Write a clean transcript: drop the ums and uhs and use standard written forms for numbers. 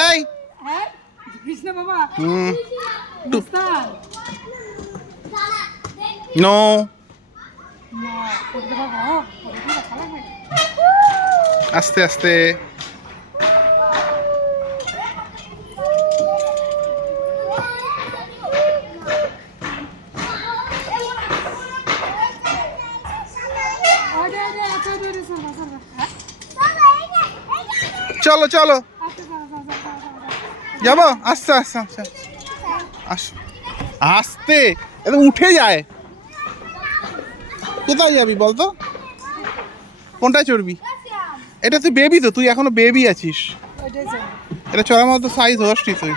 এই কৃষ্ণ বাবা নো আস্তে আস্তে চলো চলো যাবো আস্তে আস্তে আস্তে আস্তে একদম উঠে যায়। কোথায় যাবি বলতো? কোনটায় চড়বি? এটা তুই বেবি তো, তুই এখনো বেবি আছিস। এটা চড়ার মতো সাইজ হসনি তুই।